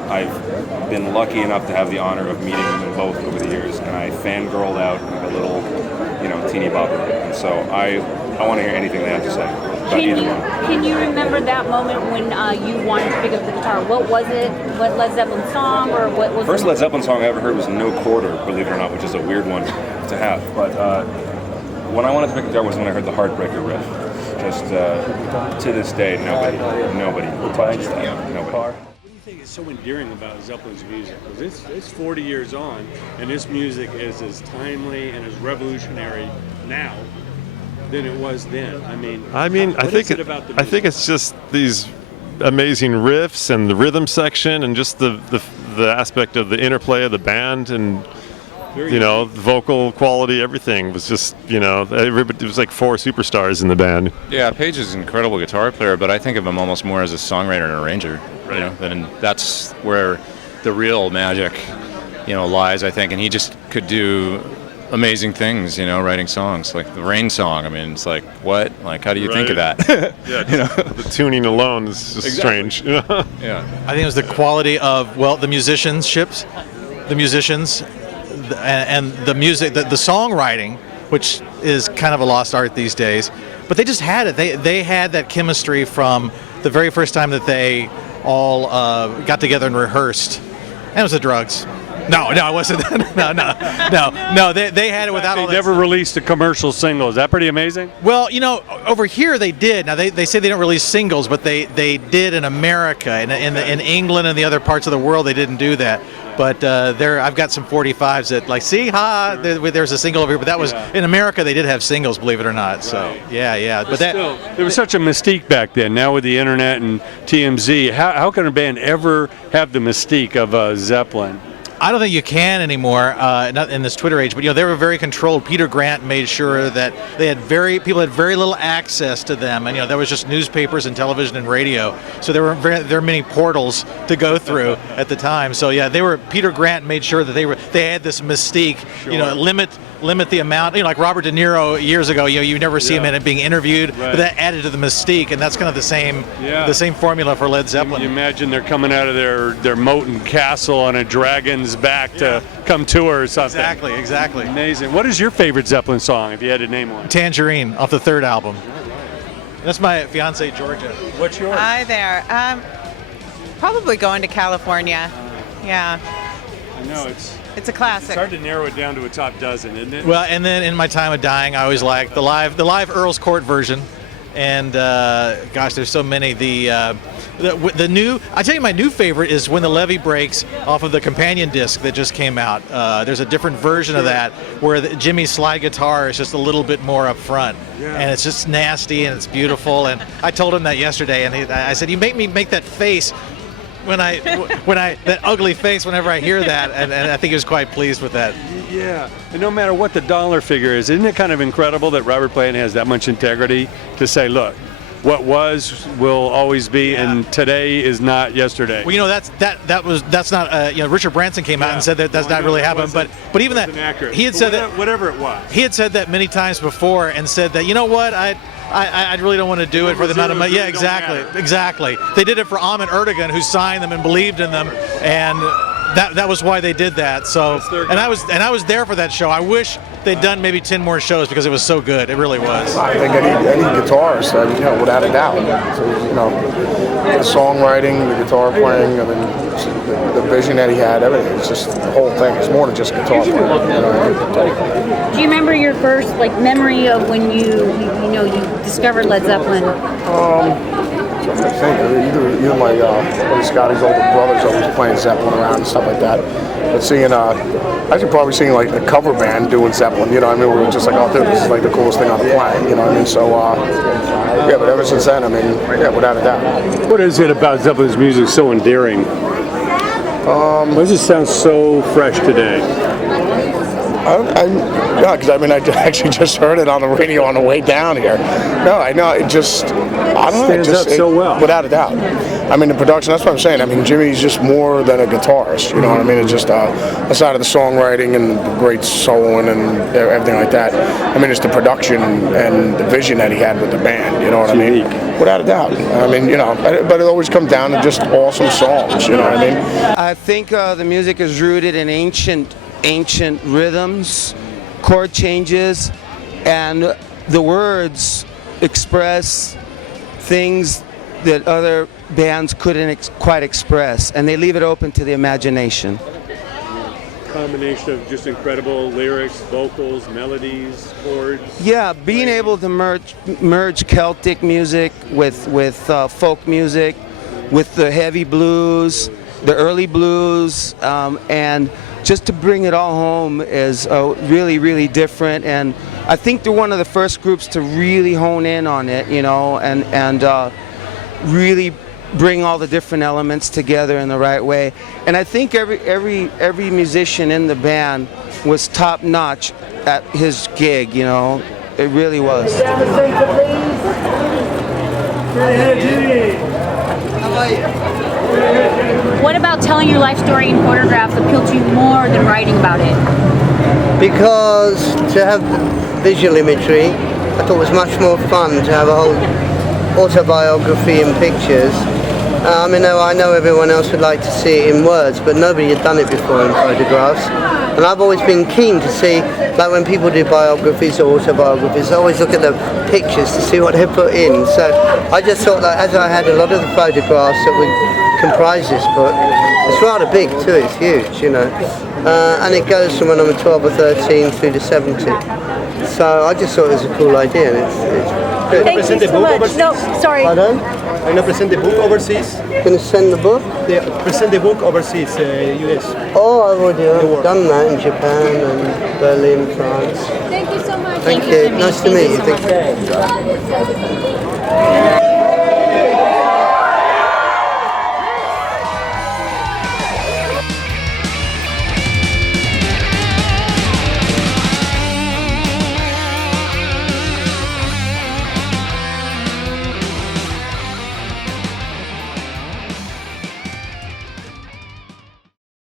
I've been lucky enough to have the honor of meeting them both over the years, and I fangirled out like a little, teeny bopper. And so I want to hear anything they have to say about either one. Can you remember that moment when you wanted to pick up the guitar? What was it? What Led Zeppelin song, or what was First Led Zeppelin song I ever heard was No Quarter, believe it or not, which is a weird one to have. But when I wanted to pick the guitar was when I heard the Heartbreaker riff. Just to this day, nobody touches that. Nobody. What do you think is so endearing about Zeppelin's music? Because it's 40 years on, and this music is as timely and as revolutionary now than it was then. I think it's just these amazing riffs and the rhythm section and just the aspect of the interplay of the band and the vocal quality, everything was just, it was like 4 superstars in the band. Yeah, Page is an incredible guitar player, but I think of him almost more as a songwriter and arranger. Right. And that's where the real magic, lies, I think. And he just could do amazing things, writing songs like the Rain song. It's like, what? Like, how do you think of that? Yeah, the tuning alone is just strange. Yeah. I think it was the quality of, the musicians, and the music, the songwriting, which is kind of a lost art these days. But they just had it. They had that chemistry from the very first time that they all got together and rehearsed. And it was the drugs. No, it wasn't. No. They had it without all that. They never released a commercial single. Is that pretty amazing? Well, over here they did. Now they say they don't release singles, but they did in America. In England and the other parts of the world, they didn't do that. But I've got some 45s that there's a single over here. But that was in America. They did have singles, believe it or not. So yeah. But still, there was such a mystique back then. Now with the internet and TMZ, how can a band ever have the mystique of Zeppelin? I don't think you can anymore, not in this Twitter age. But they were very controlled. Peter Grant made sure that people had very little access to them, and there was just newspapers and television and radio. So there were many portals to go through at the time. So Peter Grant made sure that they had this mystique. Sure. Limit the amount. Like Robert De Niro years ago. You never see him in it being interviewed, but that added to the mystique, and that's kind of the same formula for Led Zeppelin. You imagine they're coming out of their Moton Castle on a dragon's back to come tour or something. Exactly. Amazing. What is your favorite Zeppelin song, if you had to name one? Tangerine, off the 3rd album. That's my fiance Georgia. What's yours? Hi there. Probably Going to California. Yeah. I know it's a classic. It's hard to narrow it down to a top dozen, isn't it? Well, and then In My Time of Dying, I always liked the live Earl's Court version. And there's so many. The new, I tell you, my new favorite is When the Levee Breaks off of the companion disc that just came out. There's a different version of that where Jimmy's slide guitar is just a little bit more up front, and it's just nasty and it's beautiful. And I told him that yesterday, and I said, "You make me make that face." When I that ugly face whenever I hear that, and I think he was quite pleased with that. Yeah, and no matter what the dollar figure is, isn't it kind of incredible that Robert Plant has that much integrity to say, look, what was will always be, and today is not yesterday. Well, that's not. Richard Branson came out and said that's not really happened, but even that inaccurate. He had said that whatever it was. He had said that many times before, and said that what I really don't want to do it for the amount of money. Yeah, exactly. They did it for Ahmet Ertegun, who signed them and believed in them, and that was why they did that. So, and I was there for that show. I wish they'd done maybe 10 more shows because it was so good. It really was. I think any guitarist, without a doubt. So, the songwriting, the guitar playing, the vision that he had, everything. It's just the whole thing. It's more than just guitar playing. Do you remember your first memory of when you discovered Led Zeppelin? I think either my Scotty's older brothers always playing Zeppelin around and stuff like that. But seeing, actually probably seeing like the cover band doing Zeppelin. We were just like, oh, dude, this is like the coolest thing on the planet. So but ever since then, without a doubt. What is it about Zeppelin's music so endearing? Why does it sound so fresh today? Because I actually just heard it on the radio on the way down here. No, I know it just, I don't know, stands up so well, without a doubt. I mean, the production, that's what I'm saying. I mean, Jimmy's just more than a guitarist, you know what I mean? It's just aside of the songwriting and the great soloing and everything like that, I mean, it's the production and the vision that he had with the band, you know what I mean? Without a doubt. I mean, you know, but it always comes down to just awesome songs, you know what I mean? I think the music is rooted in ancient rhythms, chord changes, and the words express things that other bands couldn't quite express, and they leave it open to the imagination. Combination of just incredible lyrics, vocals, melodies, chords. Yeah, being able to merge Celtic music with folk music, with the heavy blues, the early blues, and just to bring it all home is really, really different. And I think they're one of the first groups to really hone in on it, you know, and really bring all the different elements together in the right way. And I think every musician in the band was top notch at his gig, you know. It really was. What about telling your life story in photographs appealed to you more than writing about it? Because to have visual imagery, I thought it was much more fun to have a whole autobiography in pictures. I mean, I know everyone else would like to see it in words, but nobody had done it before in photographs. And I've always been keen to see, like when people do biographies or autobiographies, I always look at the pictures to see what they put in. So I just thought that as I had a lot of the photographs that would comprise this book, it's rather big too, it's huge, you know. And it goes from when I'm 12 or 13 through to 70. So I just thought it was a cool idea. And it's good. Thank you so much. No, sorry. Pardon? Are you going to present the book overseas? Going to send the book? Yeah, present the book overseas, US. Oh, I've already done that in Japan and Berlin, France. Thank you so much. Thank you. Nice to meet you. Thank you.